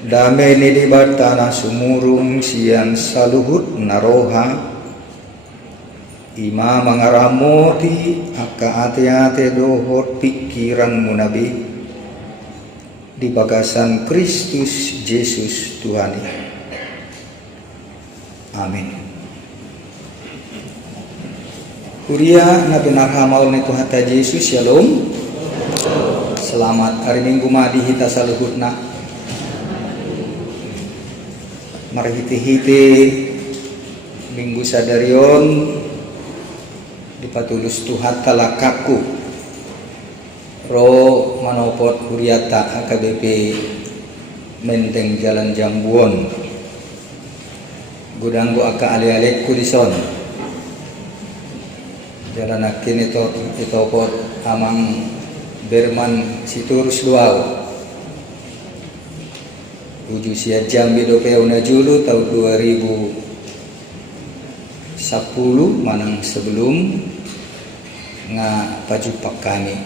Dame ni di batana sumurung siang saluhut naroha ima mangaramoti aka ate-ate dohor pikiran munabi di bagasan Kristus Yesus Tuhan. Amin. Kuria na pinarhamaw ni Tuhan Yesus. Shalom. Selamat hari Minggu madi hita saluhut na. Marihiti-hiti Minggu sadarion dipatulus Tuhan talakaku ro manopot huriata AKBP Menteng Jalan Jambuon gudanggo aka ali-alik kulison jalan akin itu pot amang Berman Siturus Duau uju sia Jambi dopeu najulu tahun 2010 manang sebelum nga pajupak kami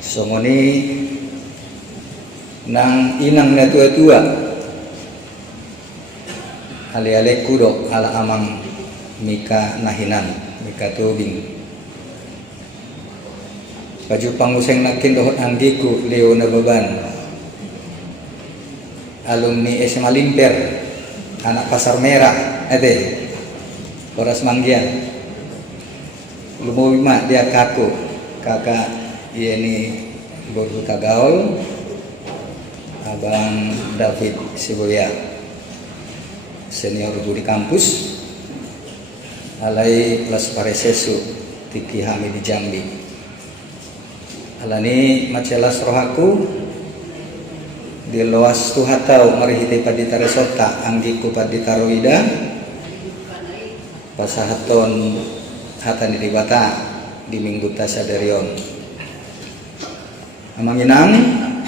songoni nang inang na tua-tua ali-ale kudo ala amang mika nahinan mika tubing pajupang useng nakin dohot anggiku Leo na beban alumni SMA Limper anak Pasar Merah Horas Manggian lumawima dia kakak ini Borgo Tagaol Abang David Siboya senior di kampus alai Las Paresesu Tiki Hamid di Jambi alani macelas rohaku di loas tuhatau marihiti padita resota anggiku padita roida pasahaton hatan di bata di minggu tasadarion amanginang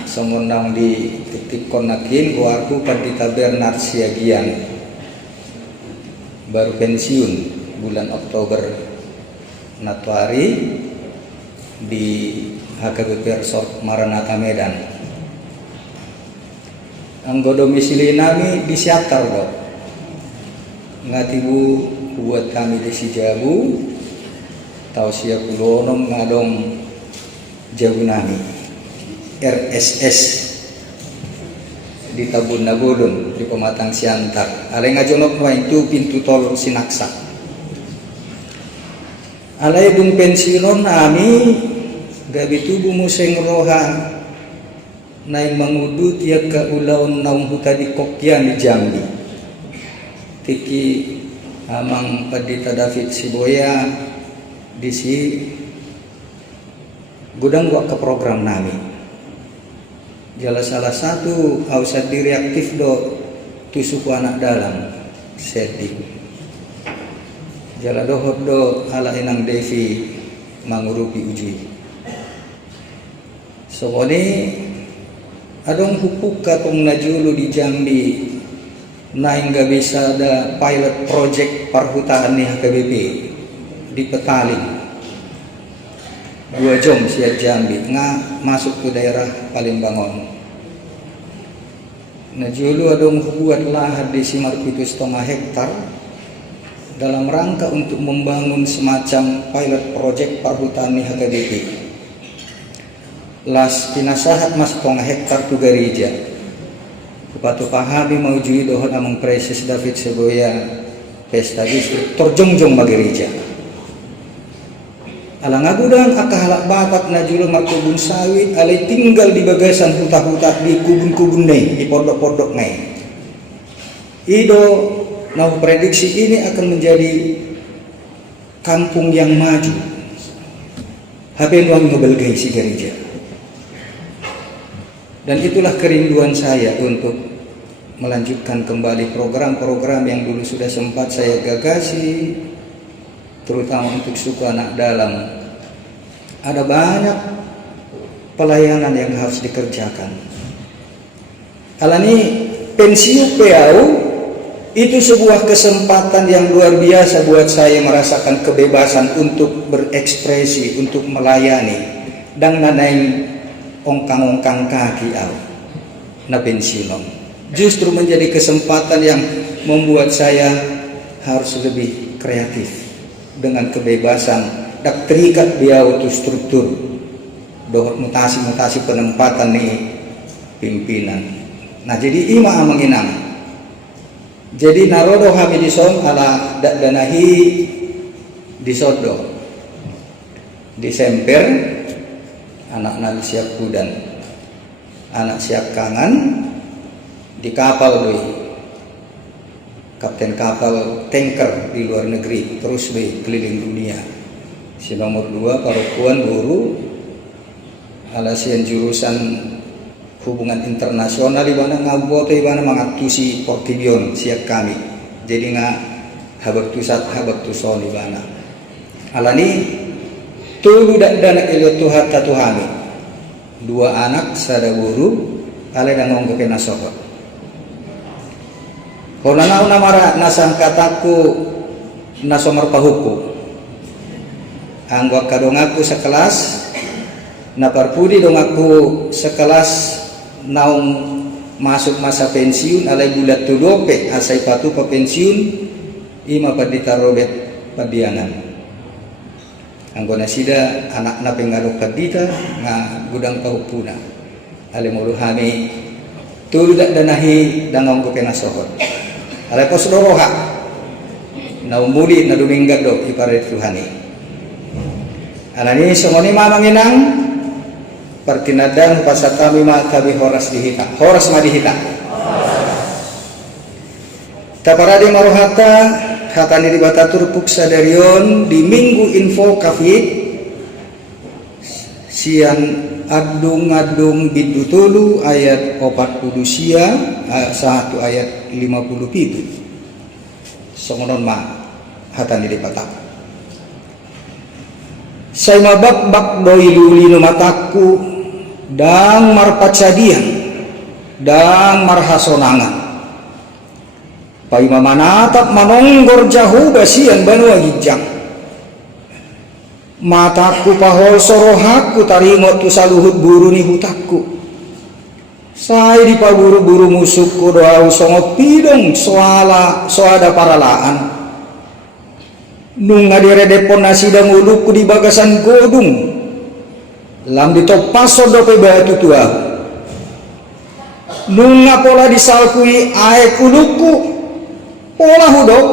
songondang di titik konakin guarku padita Bernard Siagian baru pensiun bulan Oktober Natuari di HKBP Resort Maranatha Medan. Anggo domisili nami di Siatar dok ngatibu buat kami di Sijabu tau sia kulonom ngadong jabu nami RSS di Tabun Nagodon di Pematang Siantar alai ngajonok itu pintu tol Sinaksa alai bung pensiunon nami gabi tubuh museng roha naik mangudut ya ke ulaun naung huta di Kokyan di Jambi tiki amang padita David Siboya di si gudang gua ke program nami jala salah satu ausat direaktif do tusuku anak dalam setting jala dohot do ala inang Devi mangurupi uji sokoni adong hupuk katong najulu di Jambi na hingga bisa ada pilot project perhutanan nih HKBP di Petaling 2 jam siap Jambi nga masuk ke daerah Palembang najulu adong buat lahan di Simarpitu 0,5 hektar dalam rangka untuk membangun semacam pilot project perhutanan nih HKBP las pinasahat mas 0,5 hektar tu gereja kupatu pahami maujui dohon amang Preses David Siboya pesta distrik torjongjong ma gereja alang agudan akahalak batak na julo markubun sawit alay tinggal di bagasan hutak-hutak di kubun-kubun nih di pondok-pondok nih ido nah prediksi ini akan menjadi kampung yang maju HP nuang ngebelgai si gereja. Dan itulah kerinduan saya untuk melanjutkan kembali program-program yang dulu sudah sempat saya gagasi, terutama untuk suku anak dalam. Ada banyak pelayanan yang harus dikerjakan. Alani pensiun PAU itu sebuah kesempatan yang luar biasa buat saya merasakan kebebasan untuk berekspresi, untuk melayani dan nanain ongkang-ongkang kaki au. na pensiunom. Justru menjadi kesempatan yang membuat saya harus lebih kreatif dengan kebebasan dak terikat dia untuk struktur dohot mutasi penempatan nih pimpinan. Nah jadi ima menginang. Jadi narodo hamidison ala dak danahi disodo disemper anak siap kudan anak siap kangen di kapal doi kapten kapal tanker di luar negeri terus doi keliling dunia. Si nomor 2 parukuan guru alasian jurusan hubungan internasional di mana ngaboto di mana mengatusi portibion siap kami jadi habaktuson di mana alani tulu dak dana ilo tuhat tatuhami 2 anak sada guru ale dangong kepena sohot. Honanau namara nasang kataku nasomar pahuku anggap kadongaku sekelas naparpudi dongaku sekelas naung masuk masa pensiun alai bulat tudope asai patu pa pensiun ima padita robet padianan anggona sida anak na pengaruh padita nga gudang pahupuna ale muluhami tuludak danahi dangong kupena sohot alai pos doroha na umuli na duminggad do iparit Tuhani anani songoni mamanginang pertinadan pasatami makabi horas dihita horas madihita taparadi maruhata hatani di batatur puksa darion di minggu info kafi sian adung bidutulu ayat 40 sia 1 ayat 50 pitu songonon ma hatani di batak saya mabak doi luli mataku dang marpacadian dang marhasonangan paima manatap manonggor jahu basian banua hijang mataku pahol sorohaku taringot tu saluhut buru ni hutakku saya di paburu-buru musuhku doa usongo pidong soada paralaan nung ngadirepon nasidang ulukku di bagasan godung lam ditopaso dope batu tua nung ngapola disalkui aek ulukku pola hudok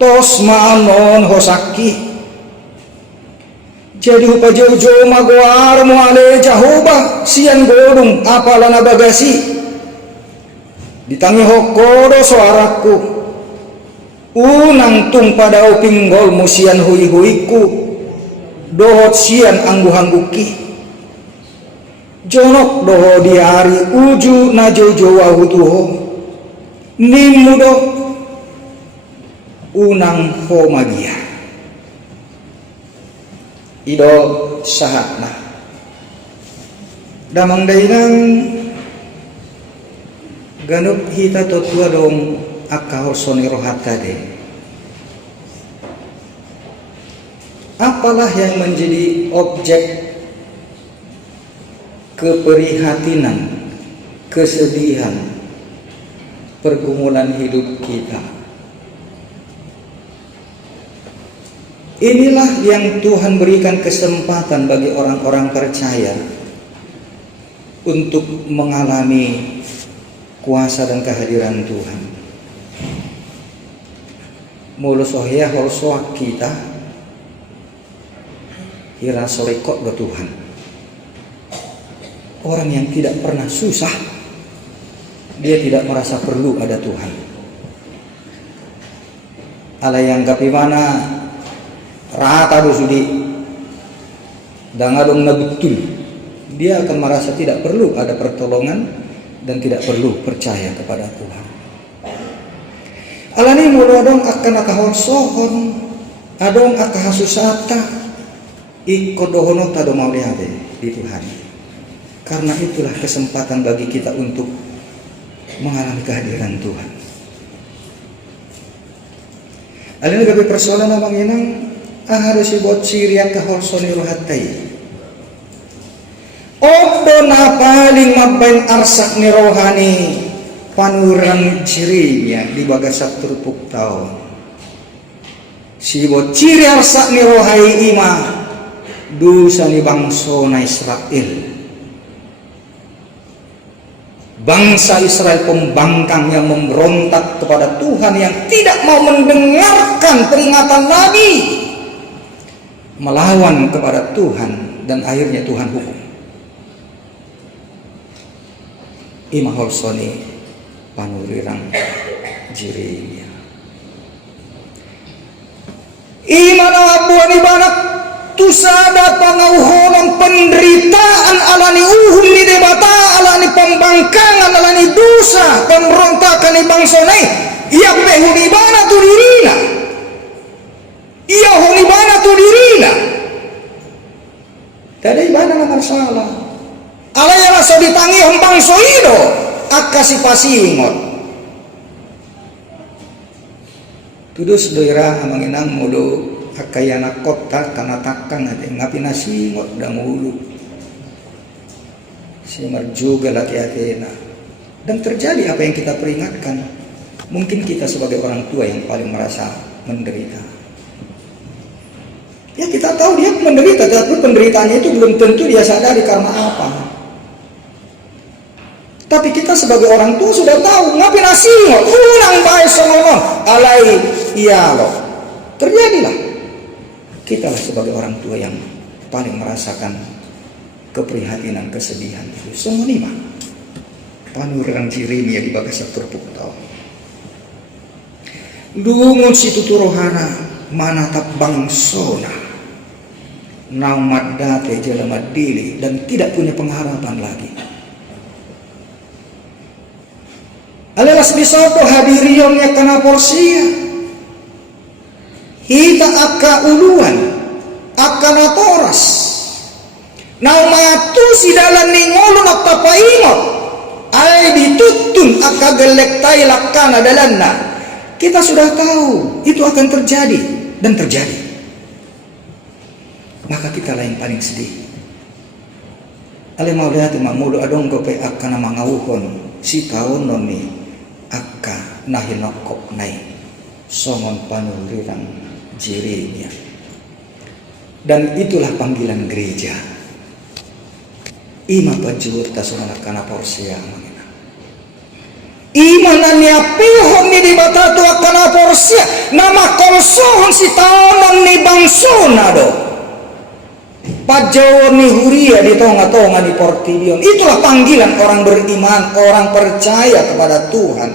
tos maanon hosaki jadi hupa jauh-jauh magoar muale jahoba sian godung apalana bagasi ditangi hokodo suaraku unang tung pada upinggol musian hui-huiku dohot sian anggu-angguki jonok doho diari uju na jojo wahutuho nimudo unang homagia ido sahatna damang dainang ganup hita totua dong akahor soni rohata de apalah yang menjadi objek keprihatinan kesedihan pergumulan hidup kita. Inilah yang Tuhan berikan kesempatan bagi orang-orang percaya untuk mengalami kuasa dan kehadiran Tuhan. Mulus ohya holsoak kita ira sorekot do Tuhan. Orang yang tidak pernah susah, dia tidak merasa perlu ada Tuhan. Ala yang kapimana rata dosudi dangadong na betul, dia akan merasa tidak perlu ada pertolongan dan tidak perlu percaya kepada Tuhan. Alani mulodong akan akahorsohon adong akahasusata ikodohono tado mauliade di Tuhan. Karena itulah kesempatan bagi kita untuk mengalami kehadiran Tuhan. Alani gabi persoalan manginang harus buat sirian kahorsoni rohatai. Oh odo na paling mabain arsak ni rohani panurang cirinya di bagasak terpuk tahun. Sibo ciri arsak ni rohai ima dosa ni bangsa na Israel. Bangsa Israel pembangkang yang memberontak kepada Tuhan, yang tidak mau mendengarkan peringatan Nabi, melawan kepada Tuhan, dan akhirnya Tuhan hukum. Ima holsoni panurirang jirinya. Ima nabuan ibanak tusada pangauhonan penderitaan alani uhum ni debata, alani pembangkangan, alani dosa, pemberontakan ni bangsa nai. Ia behuni bana tu dirina. Ia huni bana tu dirina. Tadi bana na masalah. Alaya rasa ditangi hembang soido akasi pasingot. Tudus doira manginang mudo akayana kota kana takang ate ngapi nasingot dangulu. Simar juga laki-laki. Dan terjadi apa yang kita peringatkan. Mungkin kita sebagai orang tua yang paling merasa menderita. Ya kita tahu dia menderita, tapi penderitaannya itu belum tentu dia sadari karena apa. Tapi kita sebagai orang tua sudah tahu ngapain nasingot, ulang baik sonono, alai iya loh. Terjadilah. Kita sebagai orang tua yang paling merasakan keprihatinan, kesedihan itu. Semua ini mah panurang Jeremia di bagasa terpuk tahu. Lungun situ rohana manatap bangsona naumat date jelamat dili dan tidak punya pengharapan lagi. Alelas bisopo hadirionnya kena porsia. Hita akka uluan, akka natoras. Naumatu si dalan ningolon at tapaingot. Ay ditutun akka gelektai lakkana dalanna. Kita sudah tahu itu akan terjadi dan terjadi. Maka kita lah yang paling sedih. Ale mau lihat mamudo adong gope akka na mangawuhon si taon noni akka nahinokok nai songon panurirang jirinya. Dan itulah panggilan gereja. Ima pajur tasuna kana porsia mangina. Ima nania pihon ni di batatu kana porsia nama kolsohon si taonon ni bangsona do. Pajaw ni huria di tonga-tonga di Portibion. Itulah panggilan orang beriman, orang percaya kepada Tuhan.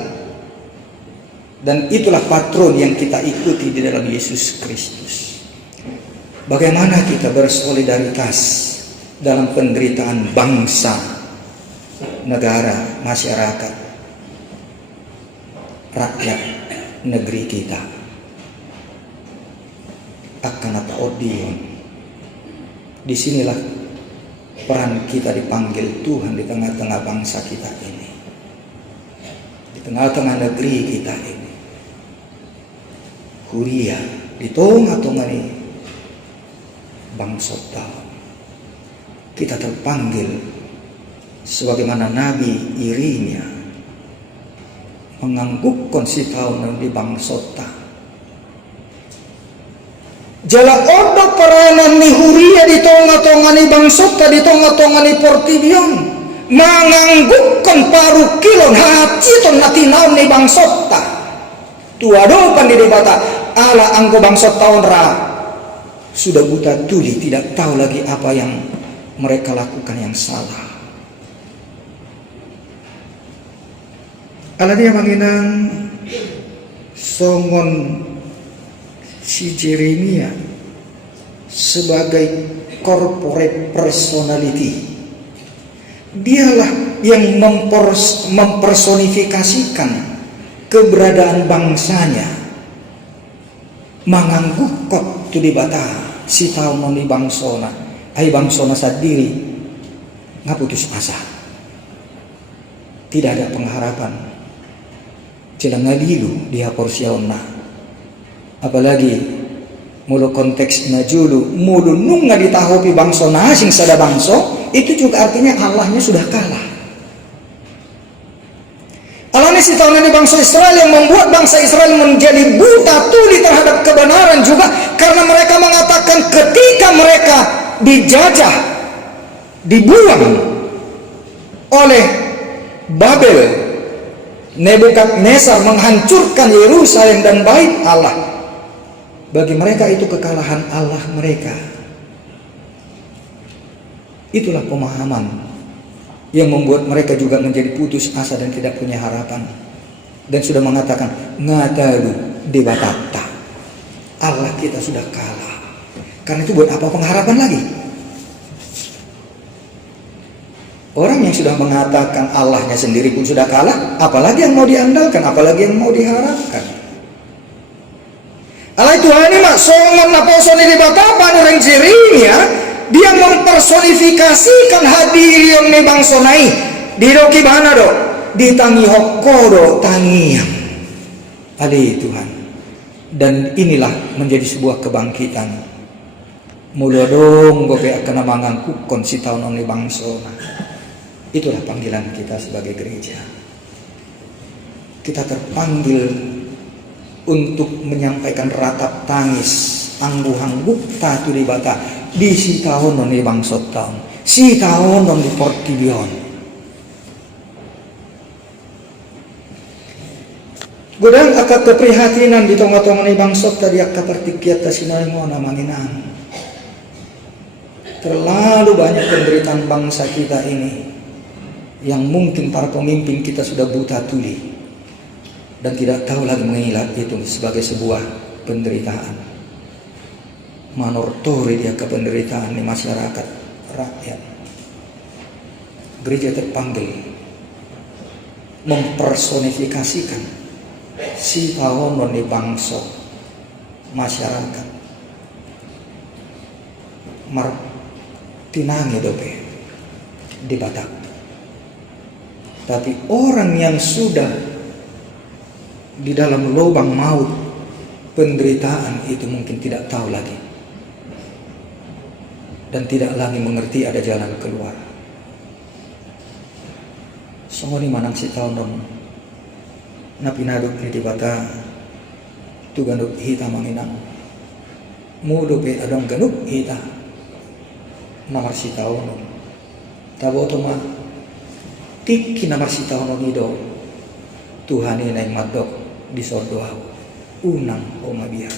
Dan itulah patron yang kita ikuti di dalam Yesus Kristus. Bagaimana kita bersolidaritas dalam penderitaan bangsa, negara, masyarakat, rakyat, negeri kita. Akan apa odion. Disinilah peran kita dipanggil Tuhan di tengah-tengah bangsa kita ini, di tengah-tengah negeri kita ini. Huria di tengah-tengah ini bangsa tahun. Kita terpanggil sebagaimana Nabi Yeremia menganggukkan si tahun di bangsa tahun. Jala odo peranan ni huria di tonga-tonga ni bangsota di tonga-tonga ni Portibion menganggukkan paru kilon haciton natinaw ni bangsota tuadopan di debata ala angko bangsota onra sudah buta tuli, tidak tahu lagi apa yang mereka lakukan yang salah. Ala dia manginang songon si Jeremia sebagai corporate personality. Dialah yang mempersonifikasikan keberadaan bangsanya. Manganggukot tu di bata si taon ni bangsona. Ay bangsona sadiri ngaputus asa. Tidak ada pengharapan. Jelang ngalilu dia porsiaonna. Apalagi mulu konteks na julu mulu nung nga ditahopi bangso na sing sada bangso itu juga artinya Allahnya sudah kalah. Allah ini si tahun ini bangsa Israel yang membuat bangsa Israel menjadi buta tuli terhadap kebenaran juga karena mereka mengatakan ketika mereka dijajah, dibuang oleh Babel, Nebukadnezar menghancurkan Yerusalem dan bait Allah. Bagi mereka itu kekalahan Allah mereka. Itulah pemahaman yang membuat mereka juga menjadi putus asa dan tidak punya harapan. Dan sudah mengatakan, ngadalu debatata. Allah kita sudah kalah. Karena itu buat apa pengharapan lagi? Orang yang sudah mengatakan Allahnya sendiri pun sudah kalah, apalagi yang mau diandalkan, apalagi yang mau diharapkan. Allah Tuhan ini mak songon naposoni debatapa orang sirinya. Dia mempersonifikasikan hadirin ni bangsonai di doki bana do di tangi hokodo tangiam ali Tuhan. Dan inilah menjadi sebuah kebangkitan. Mula dong gope akan mangangkukon si tahun ni bangsona. Itulah panggilan kita sebagai gereja. Kita terpanggil untuk menyampaikan ratap tangis angguhang bukta tu di bata di si tahun non di bangsot tahun si tahun non di portibion godang akak keprihatinan di tongga-tongga ni bangsot tadi akak pertikiat tasinay mo na manginang. Terlalu banyak penderitaan bangsa kita ini yang mungkin para pemimpin kita sudah buta tuli dan tidak tahu lagi mengilat itu sebagai sebuah penderitaan. Manortori dia ke penderitaan di masyarakat rakyat. Gereja terpanggil mempersonifikasikan si tahonon di bangsa masyarakat martinangi dope di Batak. Tapi orang yang sudah di dalam lubang maut penderitaan itu mungkin tidak tahu lagi dan tidak lagi mengerti ada jalan keluar. Songoni manang si tahun napinaduk di bata tu ganduk hita manginang mudo pe adong ganuk hita namar si tahun tabo toma tiki namar si tahun nido Tuhan ini naik madok di sordoa unang o mabiar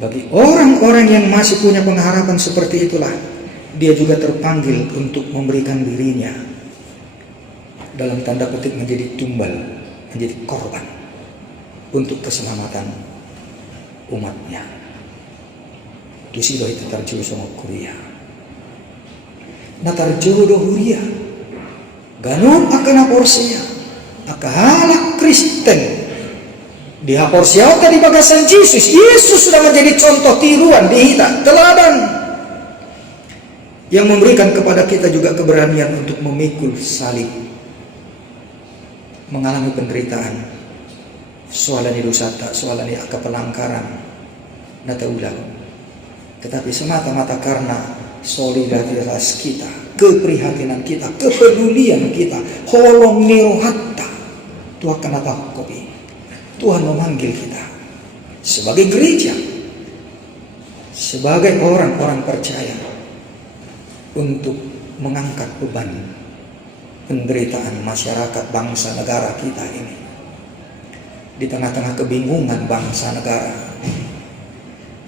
bagi orang-orang yang masih punya pengharapan seperti itulah dia juga terpanggil untuk memberikan dirinya dalam tanda petik menjadi tumbal, menjadi korban untuk keselamatan umatnya. Tusido itu tarjo sama kuria natarjo huria ganon akan aporsia akahalak Kristen dihaporsiaukan di bagasan Yesus. Yesus sudah menjadi contoh tiruan di kita, teladan yang memberikan kepada kita juga keberanian untuk memikul salib, mengalami penderitaan, soalani dosa tak, soalani kepelangkaran, nataulang. Tetapi semata-mata karena solidaritas kita, keprihatinan kita, kepedulian kita, holong nirohatta, Tuhan akan kopi. Tuhan memanggil kita sebagai gereja, sebagai orang-orang percaya untuk mengangkat beban penderitaan masyarakat bangsa negara kita ini. Di tengah-tengah kebingungan bangsa negara,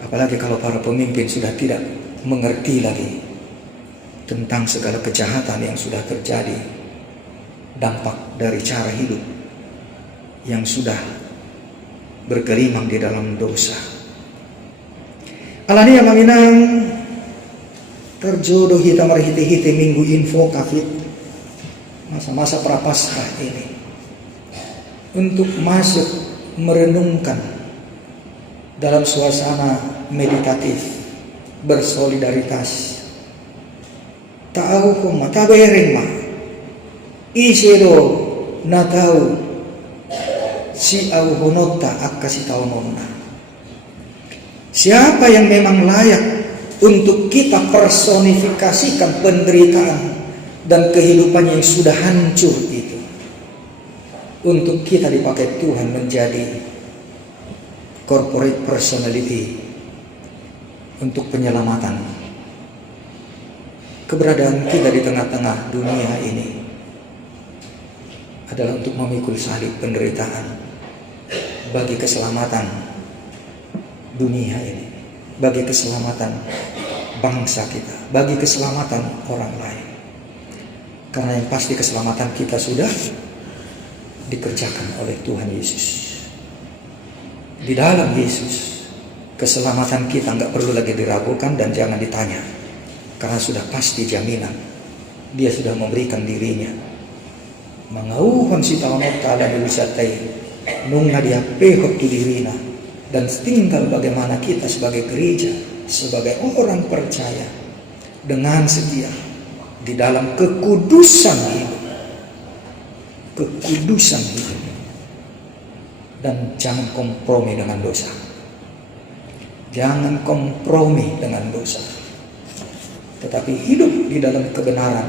apalagi kalau para pemimpin sudah tidak mengerti lagi tentang segala kejahatan yang sudah terjadi, dampak dari cara hidup yang sudah bergelimang di dalam dosa. Alani yang manginang terjodoh hita marhiti-hiti minggu info kafit masa-masa prapaskah ini untuk masuk merenungkan dalam suasana meditatif bersolidaritas tahu kuma tabereng ma isero na tahu si au honota akka si taononna Siapa yang memang layak untuk kita personifikasikan penderitaan dan kehidupan yang sudah hancur itu, untuk kita dipakai Tuhan menjadi corporate personality untuk penyelamatan. Keberadaan kita di tengah-tengah dunia ini adalah untuk memikul salib penderitaan bagi keselamatan dunia ini, bagi keselamatan bangsa kita, bagi keselamatan orang lain. Karena yang pasti keselamatan kita sudah dikerjakan oleh Tuhan Yesus. Di dalam Yesus, keselamatan kita nggak perlu lagi diragukan dan jangan ditanya, karena sudah pasti jaminan. Dia sudah memberikan dirinya. Mangauhon si taonot ta'ala diwisatai, nungna dia pehot tu dirina, dan tinggal bagaimana kita sebagai gereja, sebagai orang percaya, dengan setia di dalam kekudusan hidup. Kekudusan hidup. Dan jangan kompromi dengan dosa. Jangan kompromi dengan dosa. Tetapi hidup di dalam kebenaran,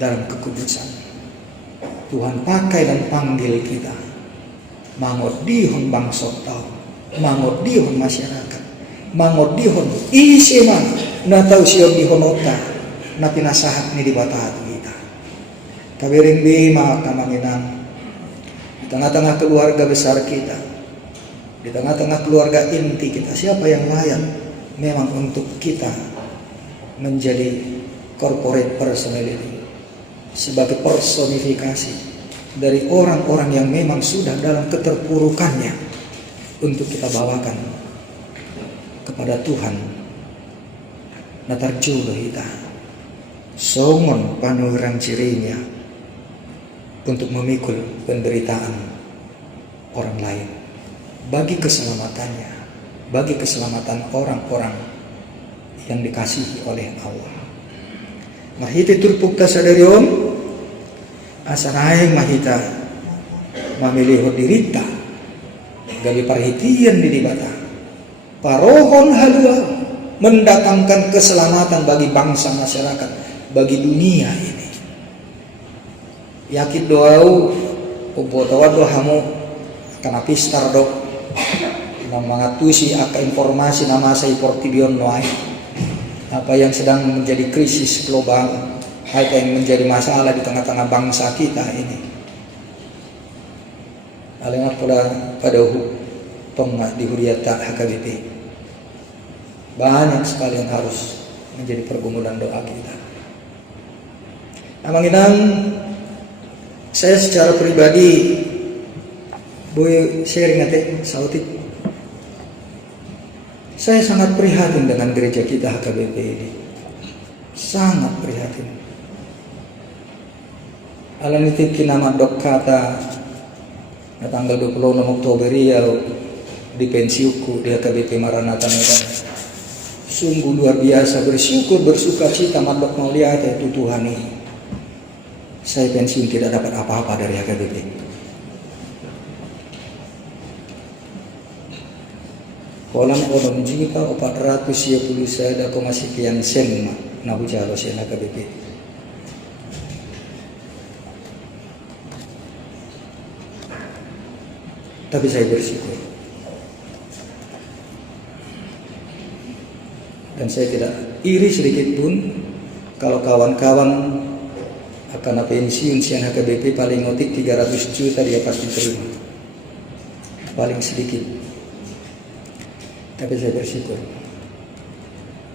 dalam kekudusan. Tuhan pakai dan panggil kita. Mangot dihon bangsot tau, mangot dihon masyarakat, mangot dihon isema, na tau siya dihon oka, na pinasahat ni di batahat kita. Kabiring bima kamanginang, di tengah-tengah keluarga besar kita, di tengah-tengah keluarga inti kita, siapa yang layak memang untuk kita menjadi corporate personality, sebagai personifikasi dari orang-orang yang memang sudah dalam keterpurukannya, untuk kita bawakan kepada Tuhan. Natarjulo kita songon panurang cirinya untuk memikul penderitaan orang lain bagi keselamatannya, bagi keselamatan orang-orang yang dikasihi oleh Allah. Mahiti turpukta sadariom asanaing mahita mamiliho dirita gali perhatian di dibata parohon halua mendatangkan keselamatan bagi bangsa masyarakat, bagi dunia ini. Yakin doau upotawa dohamu kana pistar dok mangatusi aka informasi nama saya portibion noai apa yang sedang menjadi krisis global, apa yang menjadi masalah di tengah-tengah bangsa kita ini. Alamat pada tonga di huriata HKBP. Banyak sekali yang harus menjadi pergumulan doa kita. Amanginang saya secara pribadi boleh sharing ate sautit. Saya sangat prihatin dengan gereja kita HKBP ini. Sangat prihatin. Alam nitip kinama dok kata na tanggal 26 Oktober riau di pensiuku di HKBP Maranatha Medan. Sungguh luar biasa, bersyukur, bersuka cita madok mau lihat itu Tuhan ini. Saya pensiun tidak dapat apa-apa dari HKBP. Kolam konon jika 400 saya ada masih kian sen na bujalo siya HKBP. Tapi saya bersyukur. Dan saya tidak iri sedikit pun kalau kawan-kawan akan pensiun siang HKBP paling ngotik 300 juta dia pasti terima. Paling sedikit. Tapi saya bersyukur.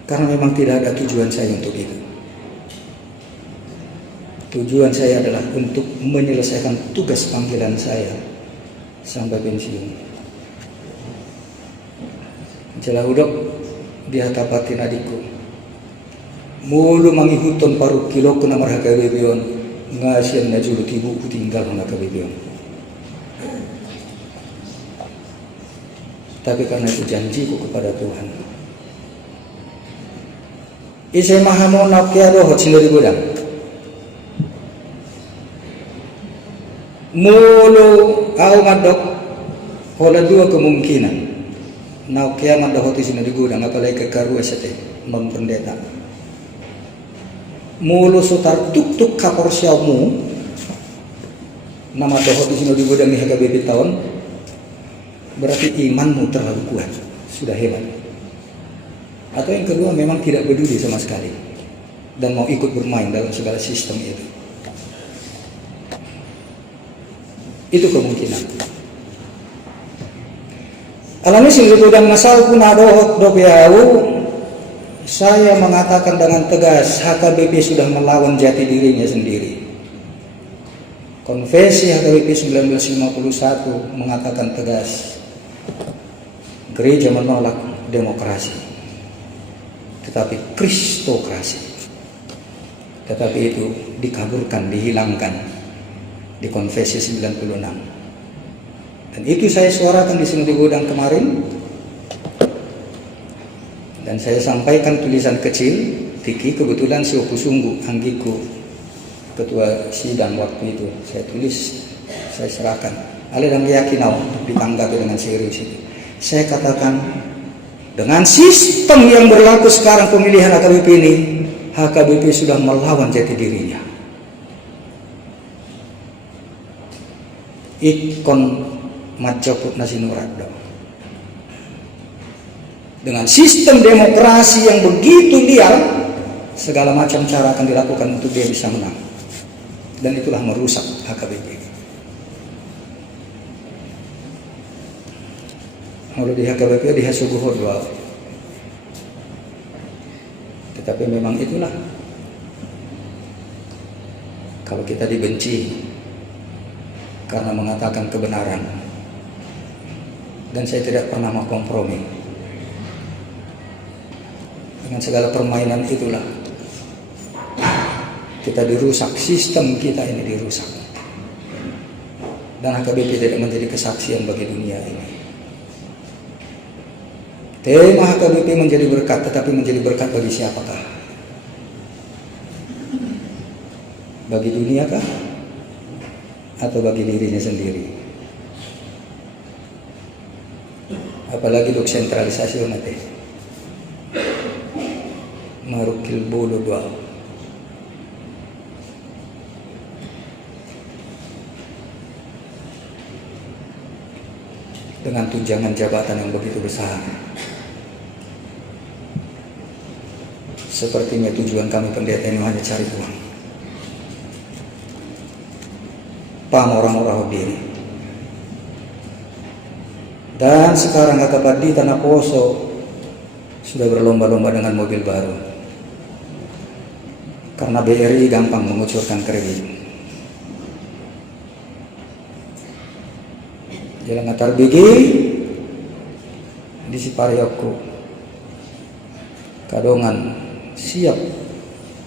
Karena memang tidak ada tujuan saya untuk itu. Tujuan saya adalah untuk menyelesaikan tugas panggilan saya sampai pensiun. Jelah udok dia tapatin adikku. Mulu mangihuton paru kilo kuna marhaka bebion ngasian na julu tibu ku tinggal marhaka bebion. Tapi karena itu janjiku kepada Tuhan. Isai mahamo nakia roh sindari godang. Mulu au ngadok hola dua kemungkinan. Nau kiamat dah hoti sini digudang apalagi ke karua sete non pendeta. Mulu sutar tuk kapor siamu nama dah hoti sini digudang ni HKBP tahun berarti imanmu terlalu kuat, sudah hebat. Atau yang kedua memang tidak peduli sama sekali dan mau ikut bermain dalam segala sistem itu. Itu kemungkinan. Alami sing dan masal pun adohot dobiau, saya mengatakan dengan tegas HKBP sudah melawan jati dirinya sendiri. Konvensi HKBP 1951 mengatakan tegas, gereja menolak demokrasi, tetapi kristokrasi. Tetapi itu dikaburkan, dihilangkan di Konvensi 96. Dan itu saya suarakan di sini di gudang kemarin. Dan saya sampaikan tulisan kecil, Tiki kebetulan si Opusunggu, Anggiku, ketua sidang waktu itu. Saya tulis, saya serahkan. Ale dan keyakinan ditanggapi dengan serius itu. Saya katakan, dengan sistem yang berlaku sekarang pemilihan HKBP ini, HKBP sudah melawan jati dirinya. Ikon macaput nasi nuraddo. Dengan sistem demokrasi yang begitu liar, segala macam cara akan dilakukan untuk dia bisa menang. Dan itulah merusak HKBP. Kalau di HKBP di Hasubuhur doa. Tetapi memang itulah. Kalau kita dibenci karena mengatakan kebenaran, dan saya tidak pernah mau kompromi dengan segala permainan itulah kita dirusak, sistem kita ini dirusak, dan HKBP tidak menjadi kesaksian bagi dunia ini. Tema HKBP menjadi berkat, tetapi menjadi berkat bagi siapakah? Bagi dunia kah? Atau bagi dirinya sendiri? Apalagi untuk sentralisasi umat marukil bulu dua. Dengan tunjangan jabatan yang begitu besar, sepertinya tujuan kami pendeta ini hanya cari uang. Pam orang-orang diri. Dan sekarang Kakak di Tanah Poso sudah berlomba-lomba dengan mobil baru. Karena BRI gampang mengucurkan kredit. Jalan Ngatar Bigi di Siparioku, Kadongan siap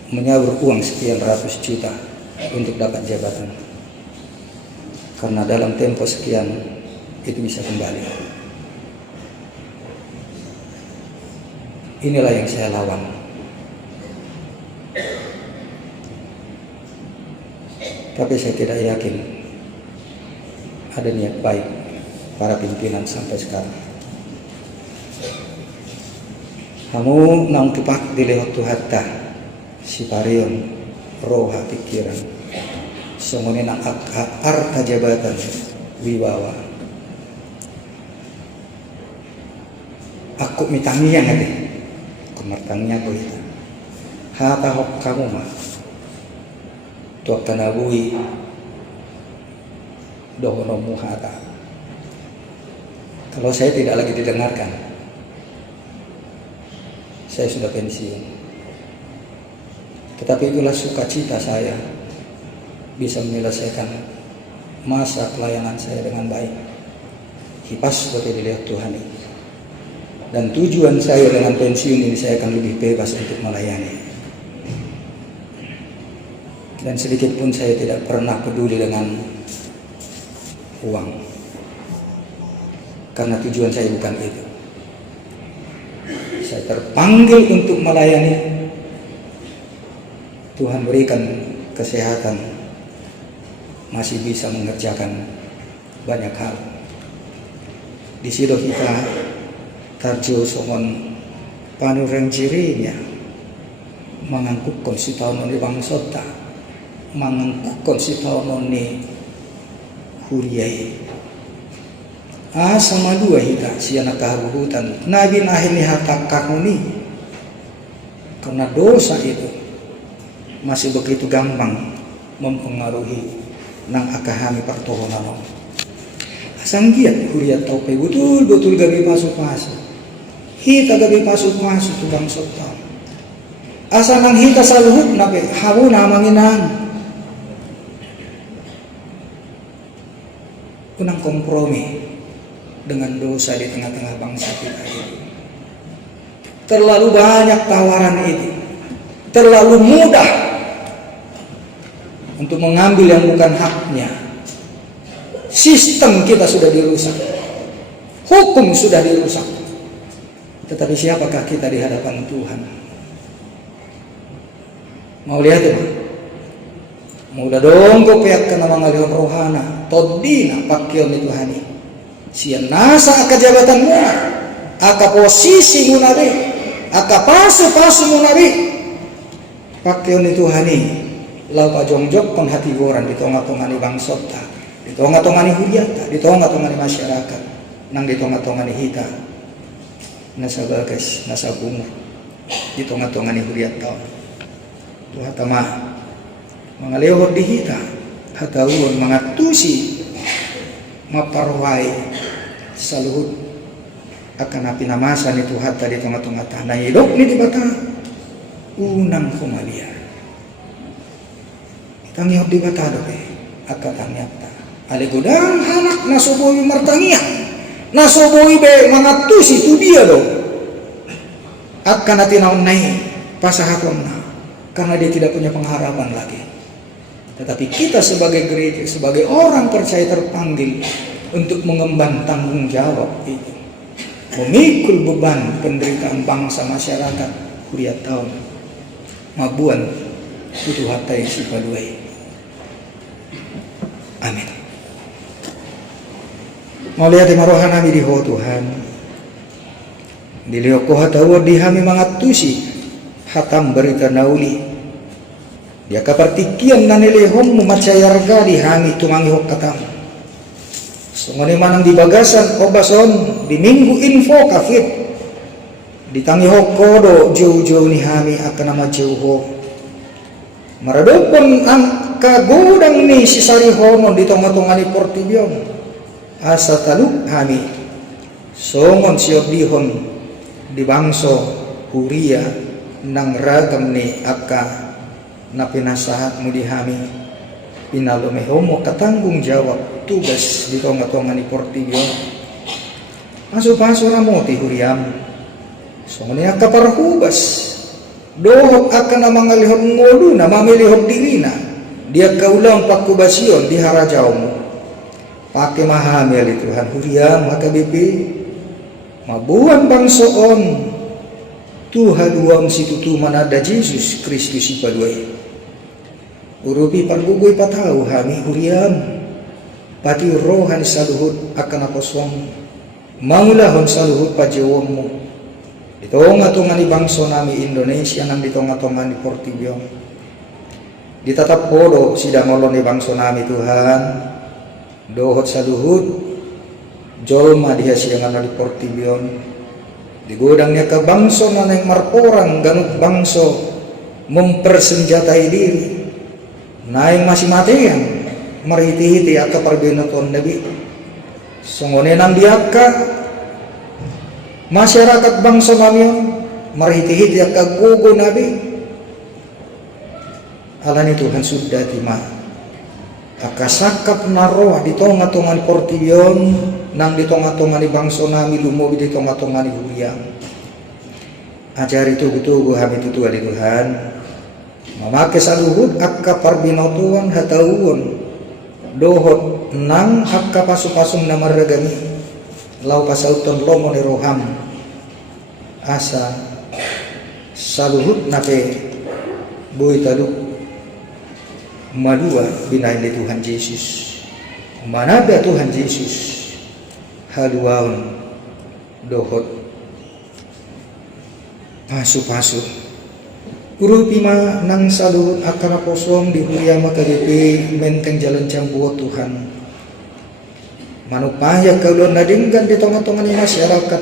menyabur uang sekian ratus juta untuk dapat jabatan. Karena dalam tempo sekian itu bisa kembali. Inilah yang saya lawan. Tapi saya tidak yakin ada niat baik para pimpinan sampai sekarang. Kamu nang tupak dilehot tuhatta si parion roha pikiran semuanya nang arta jabatan wibawa. Aku mitangian ade, kemertangnya ko ita. Hata hok kamu mah, tuak tanabui, dohonomu hata. Kalau saya tidak lagi didengarkan, saya sudah pensiun. Tetapi itulah sukacita saya bisa menyelesaikan masa pelayanan saya dengan baik. Hipas seperti dilihat Tuhan ini. Dan tujuan saya dengan pensiun ini, saya akan lebih bebas untuk melayani. Dan sedikit pun saya tidak pernah peduli dengan uang. Karena tujuan saya bukan itu. Saya terpanggil untuk melayani. Tuhan berikan kesehatan, masih bisa mengerjakan banyak hal. Di situ kita tarjo songon panureng cirinya mangangkukon si tahun ni bangsota mangangkukon si tahun ni huriyai sama dua hita si anak kaharuhutan nabi nahini hatakakuni karena dosa itu masih begitu gampang mempengaruhi nang akahami pertohonan asanggiat huriyat taupe betul gabi pasuk-pasuk hita gabi pasuk-pasuk tu bangsota asa nang hita saluhut nape hawu namanginan kunang kompromi dengan dosa di tengah-tengah bangsa kita ini. Terlalu banyak tawaran ini, terlalu mudah untuk mengambil yang bukan haknya. Sistem kita sudah dirusak, hukum sudah dirusak. Tetapi siapakah kita di hadapan Tuhan? Mau lihat ya? Mau dong ko pihak kena mangalihon rohana, todina pakil ni Tuhani. Siya nasa aka jabatan mo, aka posisi mo nabi, aka paso mo nabi. Pakil ni Tuhani, lau pa jongjok pang hati goran di tonga-tonga ni bangsota, di tonga-tonga ni huriata, di tonga-tonga ni masyarakat, nang di tonga-tonga ni hita, nasa bagas, nasa bungo, di tonga-tonga ni huriata. Tuhan tamah. Mga lehod di hita hatawon mga tusi maparway sa luhod akan napinamasa ni Tuhan tadi tengah-tengah tanah ilok ni di bata unang kumalian itangihod di bata dope akatangnyata aligudang hanak nasuboy martangian nasuboy be mga tusi tubiya do akan natinaon nai pasahakon na karena dia tidak punya pengharapan lagi. Tetapi kita sebagai gereja, sebagai orang percaya terpanggil untuk mengemban tanggung jawab itu, memikul beban penderitaan bangsa masyarakat kuliah tahun mabuan putu hatai si paduai. Amin. Mau lihat marohan kami di Tuhan. Dilihat ko hatawa di kami mangatusi hatam berita nauli. Ya kapartikian nanilehom memacayarga di hangi tumangihok katam. Sungani manang di bagasan obason di minggu info kafit. Di tangihok kodo jauh-jauh ni hami akan nama jauh. Maradopon ang kagodang ni si sarihono di tonga-tonga ni Portibion. Asa taluk hami. Songon siop dihon di bangso huria nang ragam ni aka na pinasahat mo di hami pinalumehomo katanggung jawab tugas di tonga-tonga ni Portibion paso-paso na mo ti huriam so niya kaparhubas dohok akan na mga lihon ngolo na mamilihok dirina dia kaulang pakubasyon di harajaw mo pake mahamil Tuhan huriam makabibi mabuan bangsoon Tuhan uang si tutuman ada Yesus Kristus si paduai urupi pargugoy pataw hami huriam pati rohan saluhut akan aposong mangulahon saluhut pajawam mo ditonga-tonga ni bangso nami Indonesia nang ditonga-tonga ni Portibion ditatap podo sidangolon ni bangso nami Tuhan dohot saluhut jolma dia siangan di Portibion di godangnya ke bangso na nang marporang ganut bangso mempersenjatai diri naing masih matian mariti-hiti atau perbinoton nabi sungone nang diaka masyarakat bangsa namion mariti-hiti akka gugo nabi alani Tuhan sudah timah akasakap naroh di tonga-tonga ni Portibion nang di tonga-tonga ni bangso nami lumobi di tonga-tonga ni huyang ajari tugu-tugu hami tutua di Tuhan mamakai saluhut akka parbinotuan hatauon dohot nang akka pasu-pasung na maragami lau pasauton lomo ni roham asa saluhut nape boy taluk madua binain di Tuhan Yesus manada Tuhan Yesus haluaun dohot pasu-pasu. Urupima nang saluhut akana kosong di huriama KDP menteng jalan campuo Tuhan. Manupaya kaulon nadinggan di tengah-tengah masyarakat,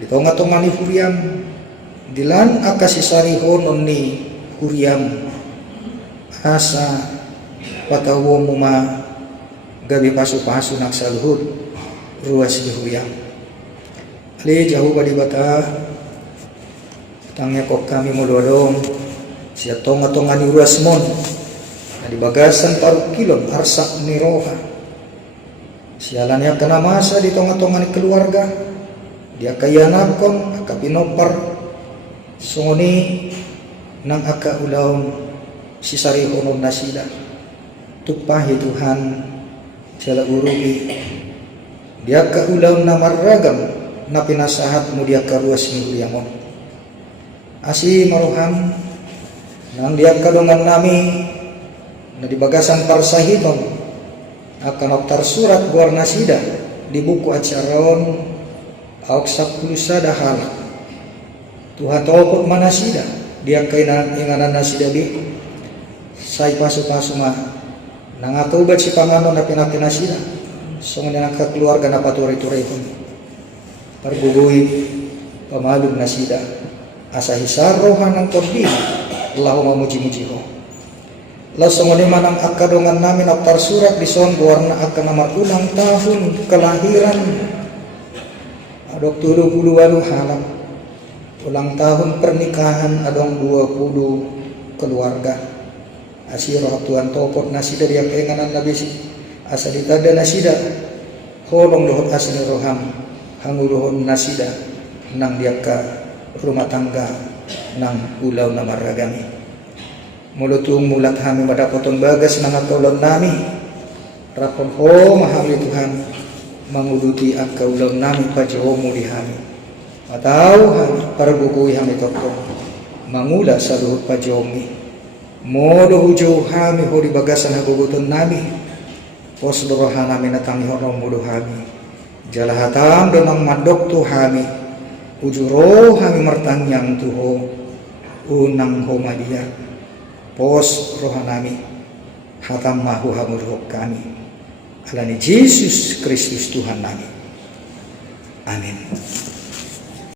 di tengah-tengah huriam, dilan akasisari honon ni huriam, asa patawo muma gabi pasu-pasu nak saluhut ruas di huriam. Ali jauh badi bata tangnya kok kami mododong sia tonga-tonga ni ruas mon na di bagasan paruh kilon arsak ni roha sialannya kena masa di tonga-tonga ni keluarga dia kaya nakon aka pinopar songoni nang aka ulaon sisari honon nasida tupahi Tuhan siala urugi dia ka ulaon na marragam na pinasahat mo dia ka ruas ni huriamon asi maruham nang dia kadongan nami na di bagasan parsahiton akan oktar surat guar nasida di buku acaron aok 10 sadahal Tuhan topot manasida dia kainan inganan nasida bi say pasu-pasu mah nang atubat si panganon na pinakin nasida song nang keluarga na patuloy-tuloy pun parbubuhi pamalug nasida asa hisar rohan ng kordi Allahumma muji-muji ho lasong ni manang akadongan namin aktar surat di son buwarna akan nomor ulang tahun kelahiran adok 20 halam ulang tahun pernikahan adong 20 keluarga asiro Tuhan topot nasida dia keinganan nabi asa ditada nasida holong dohot asli roham hanguluhon nasida nang dia ka rumah tangga nang ulau na maragami mulutung mulat hami madapoton bagas nang akaulon nami rapon ho mahami Tuhan manguluti akaulon nami pajomu di hami atau hami parabukui hami tokong mangula saluhut pajomi modo hujo hami ho di bagasan haguguton nami pos dorohan nami natangi horong mudo hami jalahatam donang madok tu hami ujuro hami martanyang tuho unang homadia pos rohanami hatam mahu hamurhok kami alani Yesus Kristus Tuhan nami amin.